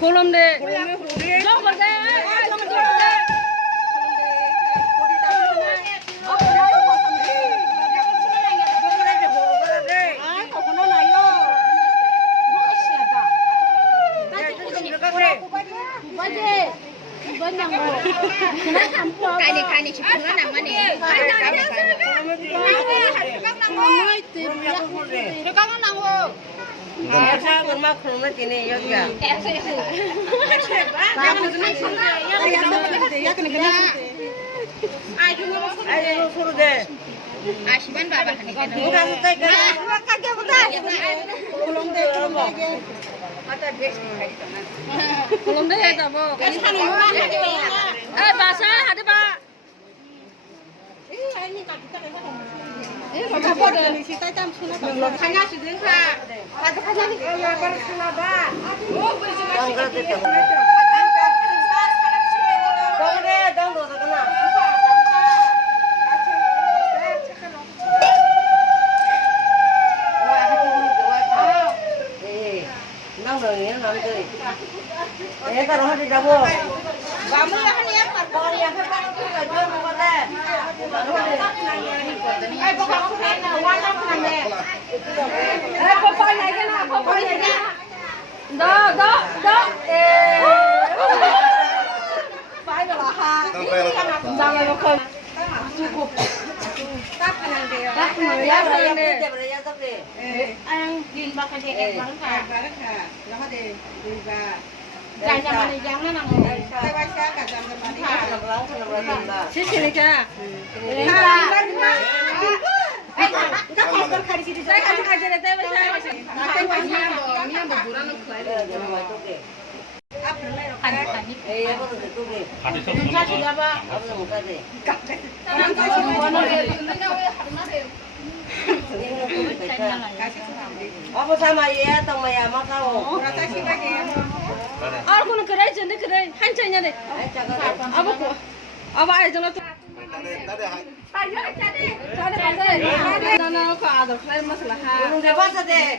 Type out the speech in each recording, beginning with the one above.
골om데 Kani cipungan nang mana? Asiban baba kan belum deh tabo. Basah ada pak. Apa sama ya, tong maya makau. Aku nak kerai je, nak kerai. Hancurnya deh. Apa ko? Apa aja nak tu? Nana ko ada kerai masalah. Belum dapat deh.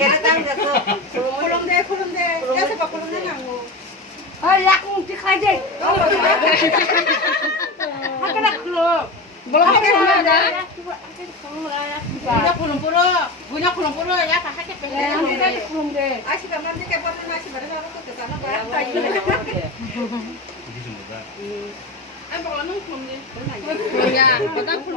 Kereta jatuh. Belum deh. Ya sebab belum nanggu. Oh, ya aku dikai deh. Aku nak keluar. Belum ada. Punya puluh ya, kakak cepet. Belum deh. Asyik kaman di kapal nasi bersama aku ke sana Pak. Ya, betul.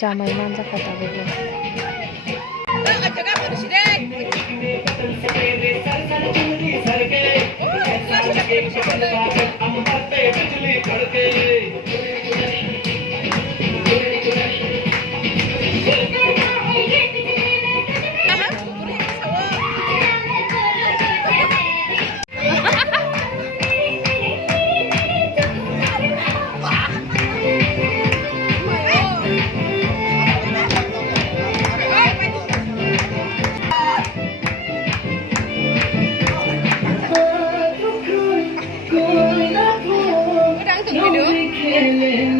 জামাই মাঞ্জা কথা বলবো Sarke video.